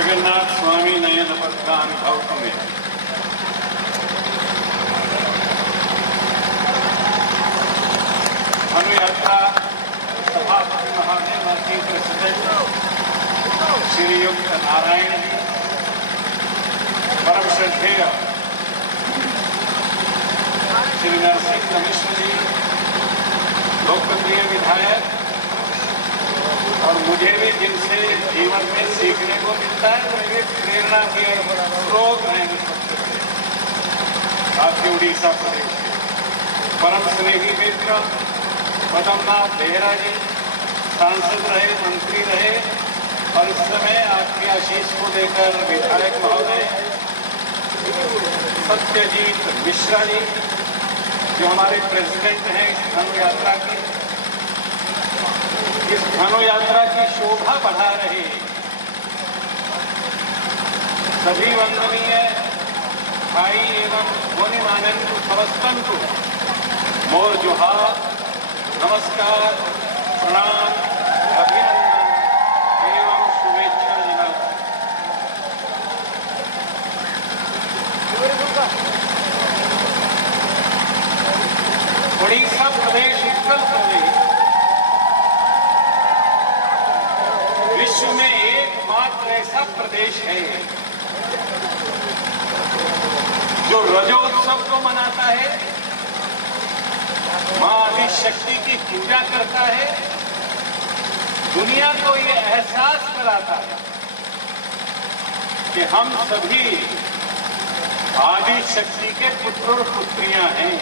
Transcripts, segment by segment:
जगन्नाथ स्वामी नयन पथ का अनुभव हमें धनु यात्रा सभापति महादेव की प्रेसिडेंट श्रीयुक्त नारायण जी, परम श्रद्धेय श्री नरसिंह मिश्र जी, लोकप्रिय विधायक और मुझे भी जिनसे जीवन में सीखने को मिलता है, मेरे प्रेरणा के स्रोत हैं आपके उड़ीसा प्रदेश के परम स्नेही मित्र पदमनाथ बेहरा जी, सांसद रहे, मंत्री रहे और इस समय आपके आशीष को लेकर विधायक महोदय सत्यजीत मिश्रा जी, जो हमारे प्रेसिडेंट हैं इस धनु यात्रा की। इस धनु यात्रा की शोभा बढ़ा रहे सभी वंदनीय भाई एवं गुणमानंद समस्तन को मोर जोहार, नमस्कार, प्रणाम, अभिनंदन एवं शुभेच्छा जनाब। उड़ीसा प्रदेश, उत्कल प्रदेश विश्व में एकमात्र ऐसा प्रदेश है जो रजोत्सव को मनाता है, मां आदिशक्ति की पूजा करता है, दुनिया को ये एहसास कराता है कि हम सभी आदिशक्ति के पुत्र और पुत्रियां हैं।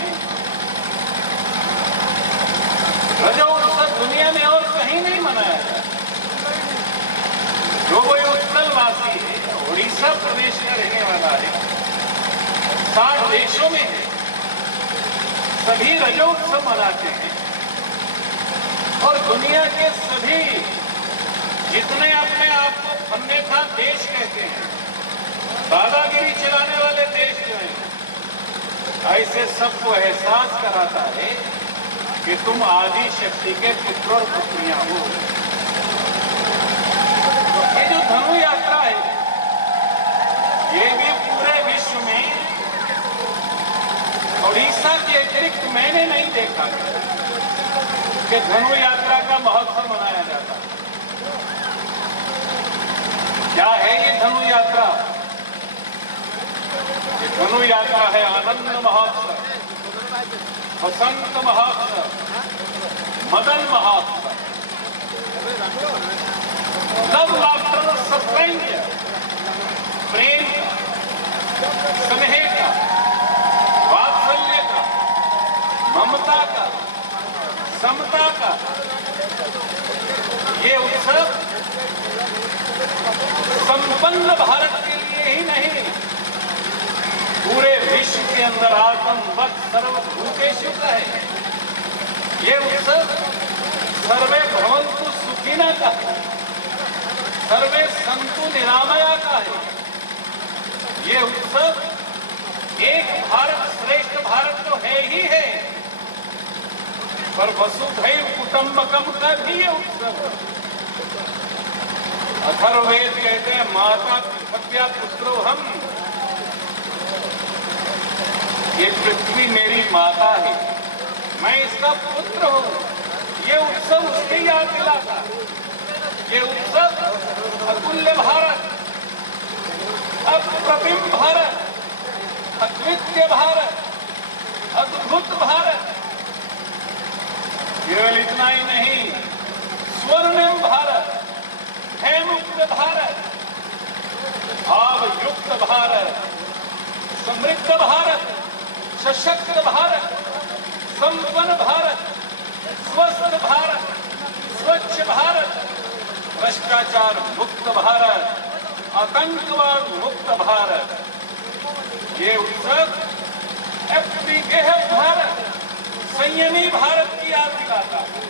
रजोत्सव दुनिया में और कहीं नहीं मनाया जाता। जो कोई उत्कलवासी है, उड़ीसा प्रदेश का रहने वाला है, 60 देशों में है, सभी रजोत्सव मनाते हैं और दुनिया के सभी जितने अपने आप को फन्ने था देश कहते हैं, दादागिरी चलाने वाले देश जो हैं, ऐसे सबको एहसास कराता है कि तुम आदि शक्ति के पुत्र और पुत्रियां हो। ये जो धनु यात्रा है, ये भी पूरे विश्व में उड़ीसा के अतिरिक्त मैंने नहीं देखा कि धनु यात्रा का महोत्सव मनाया जाता। क्या है ये धनु यात्रा? ये धनु यात्रा है आनंद महोत्सव, वसंत महोत्सव, मदन महोत्सव, लव लाफ्टर सत्संग, प्रेम का, स्नेह का, वात्सल्य का, ममता का, समता का ये उत्सव संपन्न भारत के लिए ही नहीं, पूरे विश्व के अंदर आत्मवत् सर्वभूतेषु का है। ये उत्सव सर्वे भवन्तु सुखिनः का, सर्वे सन्तु निरामया का है। ये उत्सव एक भारत श्रेष्ठ भारत तो है ही है, पर वसुधैव कुटुम्बकम का भी ये उत्सव। अथर्ववेद कहते हैं माता पितृभ्या पुत्रो हम, ये पृथ्वी मेरी माता है, मैं इसका पुत्र हूं। ये उत्सव उसके याद दिलाता। ये उत्सव अतुल्य भारत, अप्रतिम भारत, अद्वितीय भारत, अद्भुत भारत, केवल इतना ही नहीं, स्वर्णिम भारत, भयमुक्त भारत, भावयुक्त भारत, समृद्ध भारत, सशक्त भारत, संपन्न भारत, स्वस्थ भारत, स्वच्छ भारत, भ्रष्टाचार मुक्त भारत, आतंकवाद मुक्त भारत। ये उत्सव एफडीके भारत, संयमी भारत की याद दिलाता है।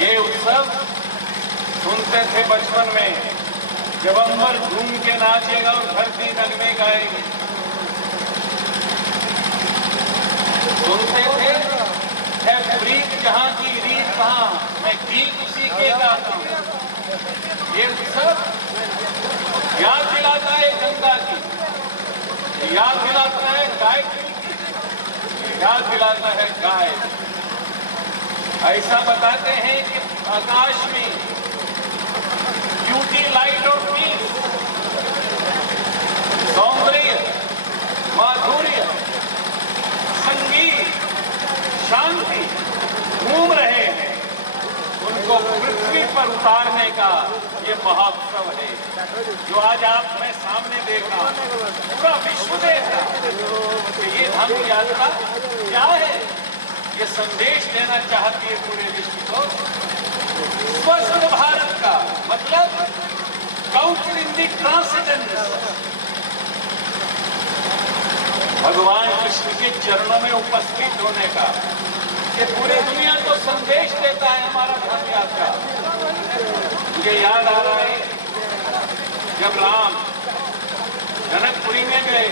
ये उत्सव सुनते थे बचपन में, जब अंबर झूम के नाचेगा और धरती नगमे गाएगी। सुनते थे है प्रीत जहां की रीत कहां, मैं गीत उसी के गाता हूं। ये उत्सव याद दिलाता है गाय, याद दिलाता है गाय। ऐसा बताते हैं कि आकाश में ब्यूटी, लाइट और पीस, सौंदर्य, माधुर्य, संगीत, शांति घूम रहे हैं। उनको पृथ्वी पर उतारने का ये महोत्सव है जो आज आपने सामने देखा, पूरा विश्व देख रहा कि ये धर्म यात्रा क्या है। ये संदेश देना चाहती है पूरे विश्व को, स्वस्थ भारत का मतलब काउंटर इन दी ट्रांसेंडेंस। भगवान कृष्ण के चरणों में उपस्थित होने का ये पूरी दुनिया को संदेश देता है हमारा धर्म यात्रा। मुझे याद आ रहा है जब राम जनकपुरी में गए,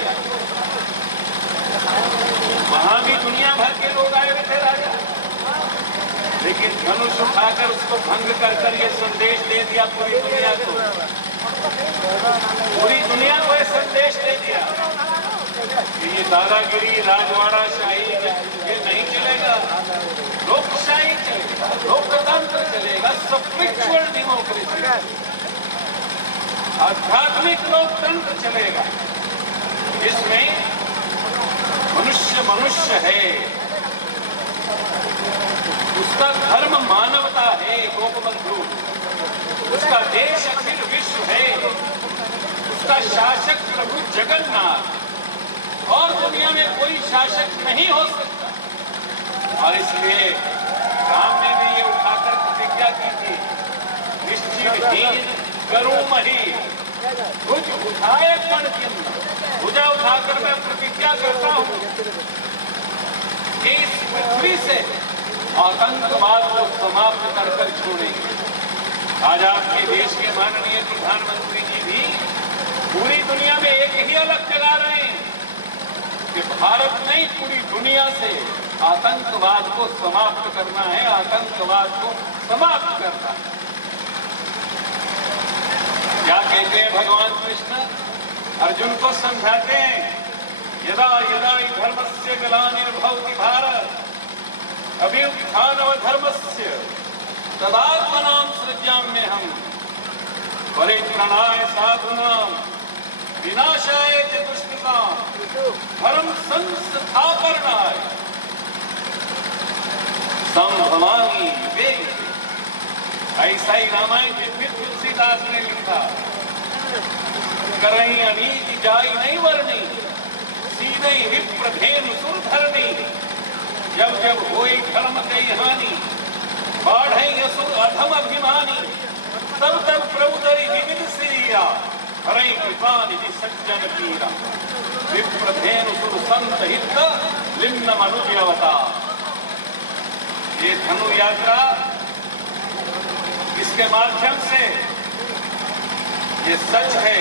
वहां भी दुनिया भर के लोग आए हुए थे राजा, लेकिन धनुष उठाकर उसको भंग कर ये संदेश दे दिया पूरी दुनिया को। पूरी दुनिया को ये संदेश दे दिया कि ये दादागिरी, राजवाड़ा शाही ये नहीं चलेगा, लोकशाही चलेगा, लोकतंत्र चलेगा, स्पिरिचुअल डेमोक्रेसी, आध्यात्मिक लोकतंत्र चलेगा, जिसमें मनुष्य मनुष्य है, उसका धर्म मानवता है, गोपबंधु, उसका देश अखिल विश्व है, उसका शासक प्रभु जगन्नाथ, और दुनिया में कोई शासक नहीं हो सकता। और इसलिए राम ने भी ये उठाकर प्रतिज्ञा की थी, निश्चित हीन करूं मही, भुज उठाए कण किम, भुजा उठाकर मैं प्रतिज्ञा करता हूं कि इस पृथ्वी से आतंकवाद को समाप्त कर छोड़ेंगे। आज आपके देश के माननीय प्रधानमंत्री जी भी पूरी दुनिया में एक ही अलग जगा रहे हैं कि भारत नहीं, पूरी दुनिया से आतंकवाद को समाप्त करना है, आतंकवाद को समाप्त करना है। क्या कहते हैं भगवान कृष्ण? अर्जुन को समझाते हैं, यदा यदा हि धर्मस्य ग्लानिर्भवति भारत अभ्युत्थानमधर्मस्य तदात्मनां सृजाम्यहम् परित्राणाय साधूनां विनाशाय च दुष्कृतां धर्म संस्थापनाय संभवामि युगे युगे। ऐसा ही रामायण के फिर तुलसीदास ने लिखा, करई अनीति जाई नहीं वरनी, सीधे विप्रधेनु सुरधरणी, जब जब होई धर्म कई हानि, बाढ़ई असुर अधम अभिमानी, तब तब प्रभु दरि विविध सिरिया, हरई कृपा निधि सज्जन पीरा, विप्रधेनु सुर संत हित लिम्न मनुज अवतार। ये धनु यात्रा, इसके माध्यम से ये सच है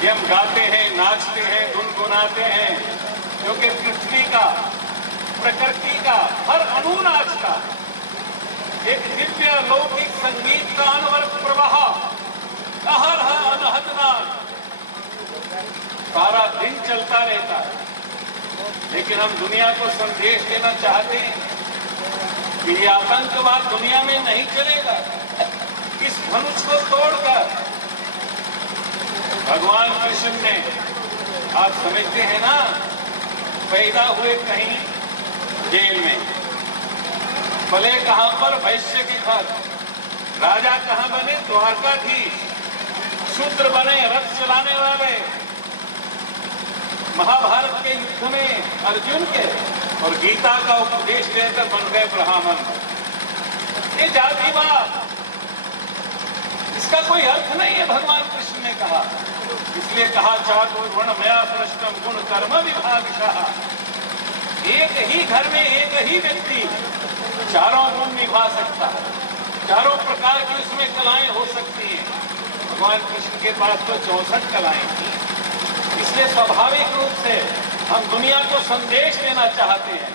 कि हम गाते हैं, नाचते हैं, गुनगुनाते हैं, क्योंकि पृथ्वी का, प्रकृति का हर अणु नाचता, एक दिव्य लौकिक संगीत का अनवरत प्रवाह, अहरह अनहद नाद सारा दिन चलता रहता है। लेकिन हम दुनिया को संदेश देना चाहते हैं कि ये आतंकवाद दुनिया में नहीं चलेगा। इस धनुष को तोड़कर भगवान कृष्ण ने, आप समझते हैं ना, पैदा हुए कहीं जेल में, भले कहां पर, वैश्य के घर, राजा कहां बने, द्वारकाधीश, शूद्र बने, रथ चलाने वाले, महाभारत के युद्ध में अर्जुन के, और गीता का उपदेश देकर बन गए ब्राह्मण। ये जातिवाद, इसका कोई अर्थ नहीं है, भगवान कृष्ण ने कहा। इसलिए कहा, चातुर्वर्ण मया सृष्टम गुण कर्म विभागशः। एक ही घर में एक ही व्यक्ति चारों गुण निभा सकता है, चारों प्रकार की उसमें कलाएं हो सकती हैं। भगवान कृष्ण के पास तो 64 कलाएं थी। इसलिए स्वाभाविक रूप से हम दुनिया को संदेश देना चाहते हैं,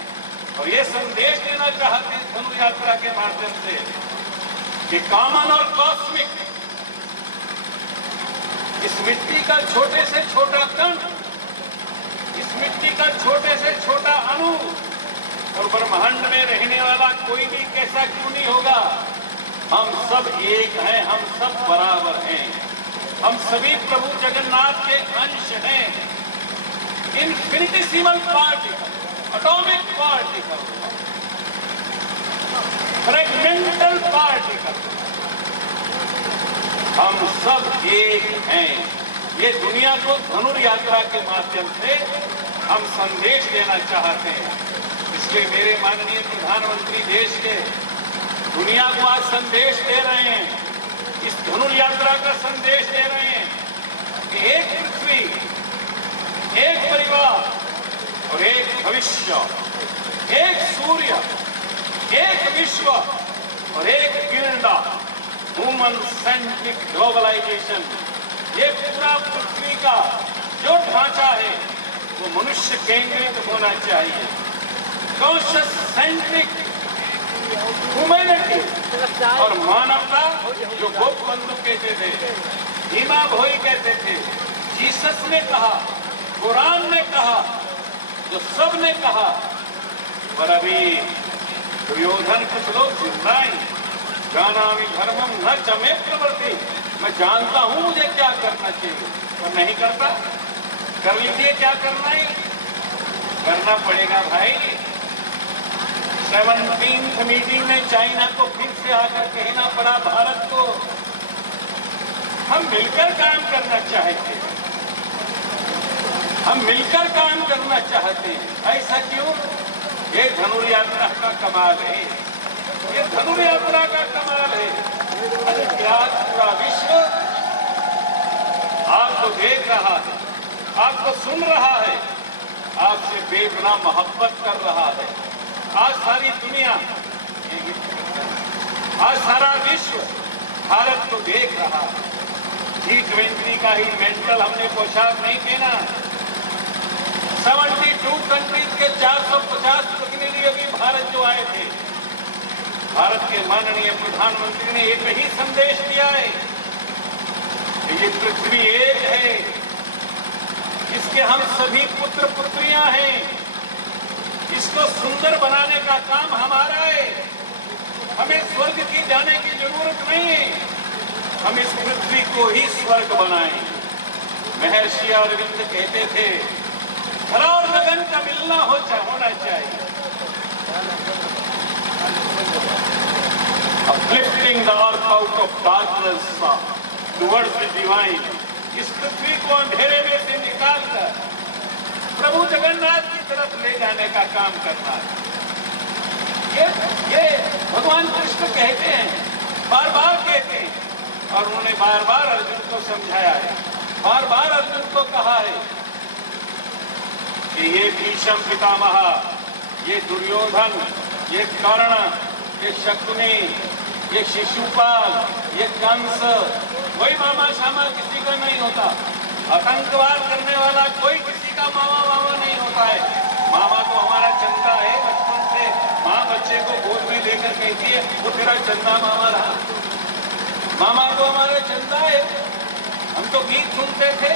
और ये संदेश देना चाहते हैं धनु यात्रा के माध्यम से कि कॉमन और कॉस्मिक, इस मिट्टी का छोटे से छोटा कण इस मिट्टी का छोटे से छोटा अणु और ब्रह्मांड में रहने वाला कोई भी कैसा क्यों नहीं होगा, हम सब एक हैं, हम सब बराबर हैं, हम सभी प्रभु जगन्नाथ के अंश हैं। Infinitesimal particle, atomic particle, fragmental particle, हम सब एक हैं। ये दुनिया को धनुर यात्रा के माध्यम से हम संदेश देना चाहते हैं। इसलिए मेरे माननीय प्रधानमंत्री देश के दुनिया को आज संदेश दे रहे हैं, इस धनुर यात्रा का संदेश दे रहे हैं कि एक पृथ्वी, एक परिवार और एक भविष्य, एक सूर्य, एक विश्व और एक गिल्डा, ह्यूमन सेंट्रिक ग्लोबलाइजेशन। ये पूरा पृथ्वी का जो ढांचा है वो मनुष्य केंद्रित होना चाहिए। कॉन्शियस सेंट्रिक ह्यूमैनिटी और मानवता, जो गोपबंधु कहते थे, भीमा भोई कहते थे, जीसस ने कहा, कुरान ने कहा, जो सब ने कहा। पर अभी दुर्योधन कुछ लोग जिंदा ही जानामि धर्मम न चमे प्रवृत्ति, मैं जानता हूं मुझे क्या करना चाहिए और नहीं करता। कर लीजिए, क्या करना है करना पड़ेगा भाई। 17th मीटिंग में चाइना को फिर से आकर कहना पड़ा भारत को, हम मिलकर काम करना चाहते हैं, हम मिलकर काम करना चाहते हैं। ऐसा क्यों? ये धनुर यात्रा का कमाल है, ये धनुर यात्रा का कमाल है। अरे आज पूरा विश्व आपको देख रहा है, आपको सुन रहा है, आपसे बेगुनाह मोहब्बत कर रहा है। आज सारी दुनिया, आज सारा विश्व भारत को देख रहा है। G20 का ही मेंटल हमने पोशाक नहीं पहना। 72 कंट्रीज के 450 प्रतिनिधि अभी भारत जो आए थे, भारत के माननीय प्रधानमंत्री ने एक ही संदेश दिया है कि ये पृथ्वी एक है, इसके हम सभी पुत्र पुत्रियां हैं, इसको सुंदर बनाने का काम हमारा है। हमें स्वर्ग की जाने की जरूरत नहीं है, हम इस पृथ्वी को ही स्वर्ग बनाएं। महर्षि अरविंद कहते थे, धरा और गगन का मिलना होना चाहिए। Uplifting the earth out of darkness towards the divine, इस पृथ्वी को अंधेरे में से निकालकर प्रभु जगन्नाथ की तरफ ले जाने का काम करना है। ये भगवान कृष्ण कहते हैं, बार बार कहते हैं, और उन्होंने बार बार अर्जुन को समझाया है, बार बार अर्जुन को कहा है कि ये भीष्म पितामह, ये दुर्योधन, ये कर्ण, ये शकुनी, ये शिशुपाल, ये कंस, कोई मामा शामा किसी का नहीं होता। आतंकवाद करने वाला कोई किसी का मामा नहीं होता है। मामा तो हमारा चंदा है, बचपन से माँ बच्चे को गोद में लेकर कहती है वो तेरा चंदा मामा रहा। मामा तो हमारा चंदा है। हम तो गीत सुनते थे,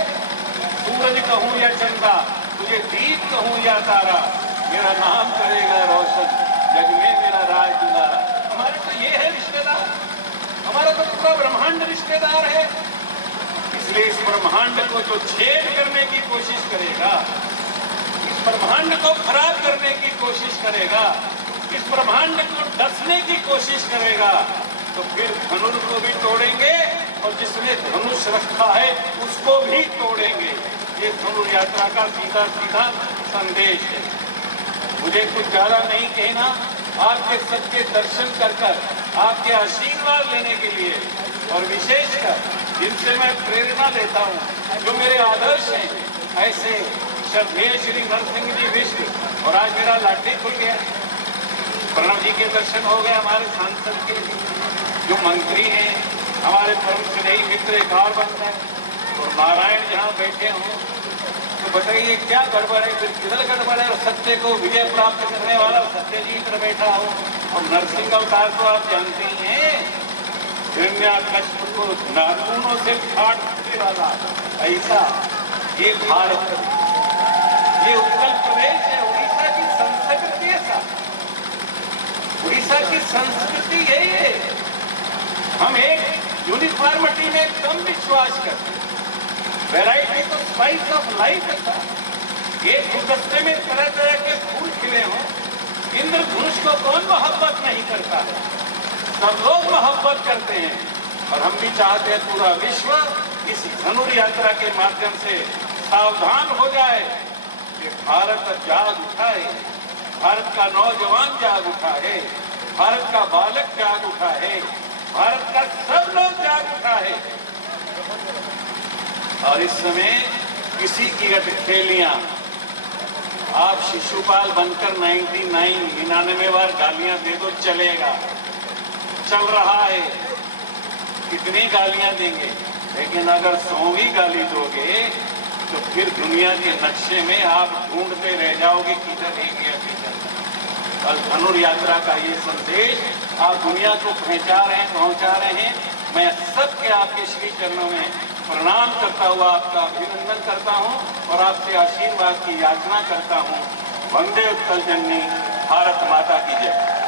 सूरज कहूँ या चंदा, तुझे दीप कहूँ या तारा, मेरा नाम करेगा रोशन, जग में मेरा राज दुलारा। हमारे तो ये है रिश्तेदार, हमारा तो पूरा ब्रह्मांड रिश्तेदार है। इसलिए इस ब्रह्मांड को जो छेद करने की कोशिश करेगा, इस ब्रह्मांड को खराब करने की कोशिश करेगा, इस ब्रह्मांड को डसने की कोशिश करेगा, तो फिर धनुष को भी तोड़ेंगे और जिसने धनुष रखा है उसको भी तोड़ेंगे। ये धनुर यात्रा का सीधा सीधा संदेश है। मुझे कुछ ज्यादा नहीं कहना, आपके सबके दर्शन कर आपके आशीर्वाद लेने के लिए, और विशेषकर जिनसे मैं प्रेरणा लेता हूँ, जो मेरे आदर्श हैं, ऐसे श्रद्धेय श्री नरसिंह जी मिश्र, और आज मेरा लाठी खुल गया, प्रणव जी के दर्शन हो गए, हमारे सांसद के जो मंत्री हैं, हमारे परम स्नेही मित्र एक और बन गए, और नारायण जहाँ बैठे हों, तो बताइए क्या गड़बड़ है, फिर किधर गड़बड़ है। और सत्य को विजय प्राप्त करने वाला सत्य जी पर बैठा हो, और नरसिंह अवतार तो आप जानते ही हैं, हिरण्याकश्यप को नाखूनों से काटने वाला, ऐसा ये भारत ये उत्कल प्रदेश है, उड़ीसा की संस्कृति है साहब, उड़ीसा की संस्कृति है ये। हम एक यूनिफॉर्मिटी में कम विश्वास करते हैं, वैरायटी तो स्पाइस ऑफ लाइफ है साहब। ये गुलदस्ते में तरह तरह के फूल खिले हों, इंद्रधनुष को कौन मोहब्बत नहीं करता है, सब लोग मोहब्बत करते हैं। और हम भी चाहते हैं पूरा विश्व इस धनुर यात्रा के माध्यम से सावधान हो जाए कि भारत जाग उठा है, भारत का नौजवान जाग उठा है, भारत का बालक जाग उठा है, भारत का सब लोग जाग उठा है। और इस समय किसी की अटखेलियां, आप शिशुपाल बनकर 99 बार गालियां दे दो चलेगा, चल रहा है, कितनी गालियां देंगे, लेकिन अगर 100वीं गाली दोगे तो फिर दुनिया के नक्शे में आप ढूंढते रह जाओगे किधर है गया किधर। कल धनुर यात्रा का ये संदेश आप दुनिया को पहुंचा रहे हैं। मैं सबके आपके श्री चरणों में प्रणाम करता हुआ आपका अभिनंदन करता हूं और आपसे आशीर्वाद की याचना करता हूं। वंदे उत्कल जननी, भारत माता की जय।